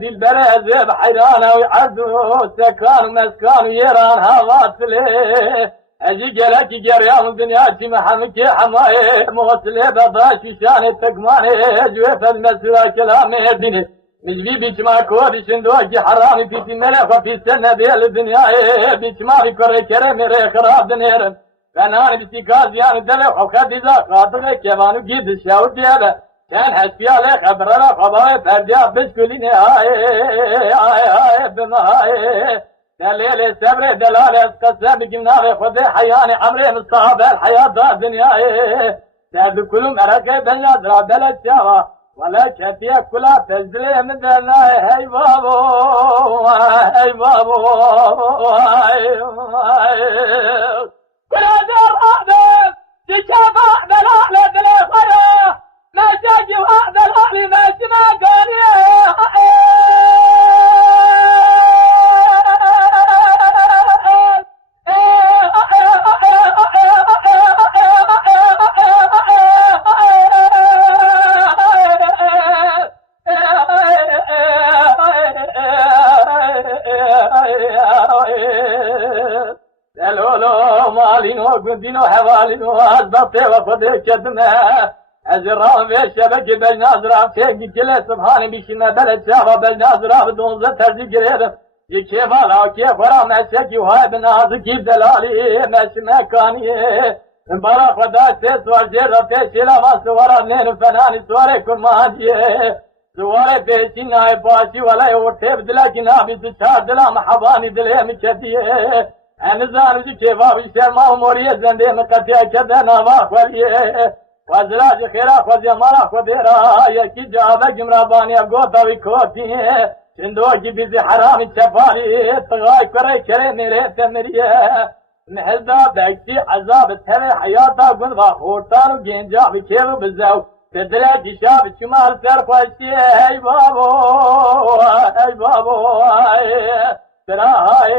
دلبر زب حیران و عرض و سکان و مسکان و ایران هوات له اجی گلکی گریان دنیا چی محمد که حمای موصله بباشی شان تکمانه جوه فالمسرا کلام دینه مجبی بیچما کودی شندوکی حرامی پیتی ملک و پیست نبیل دنیا بیچما بکره کره میره خراب دنیرن فنان بیسی کازیان دل خوکا دیزا خاطر کیوانو گید شاو دیاله كان حسبي عليه خبرنا خبايا فرديا بسكوليني هاي بمهاي دليل السبر دلال اسقسم بقمنا خذي حياني عمري مصطحب الحياة دا دنيا تعب كل مركة دنيا درا بلد شاوا ولا كفية كلها تزلي من دنا هاي بابو هاي بابو كل دار هذا تشابه دلال دلال خيا ما شاجي وهذا الأهلي ما سمع قريه دلولو مالينو قدينو حوالينو أزبطي وخذي كدمه ازرام به شبک بجنازرام سیگی کله سبحانی بیشینه بلد شابا بجنازرام دونزه تردی گریدم یکی مالا که خورا مشکی و های بنازو کی دلالی مشمکانیه برا خدا سی سوار جر پیشیلا ما سوارا نین فنانی سواره کرمانیه سواره پیشی نای باشی ولای ورتیب دلا کی نابی سچار دلا محبانی دلی مکتیه انزانو جی که بابی شرما و موریه زنده مقتیه کده ناما خوریه وزراج خیرا خوزی مارا خودیرا یکی جوابه گمرابانی گوتاوی کوتی چندوکی بیزی حرامی چپانی تغای کره کره میره تمریه محزا بکتی عذاب تره حیاتا گن و خورتان و گنجا بکیرو بزاو تدره جشا بچمال سر خوشتی ای بابو ای بابو ترا های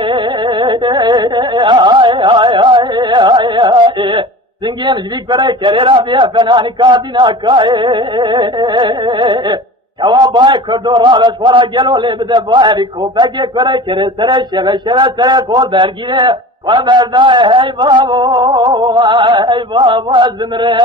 زنگیم جوی کرے کرے را بیا فنانی کابینا کائے کوا بای کردو را بشورا گلو لی بده بای کوپگی کرے کرے سره شبه شبه سره کول برگیه و بردای هی بابو زمره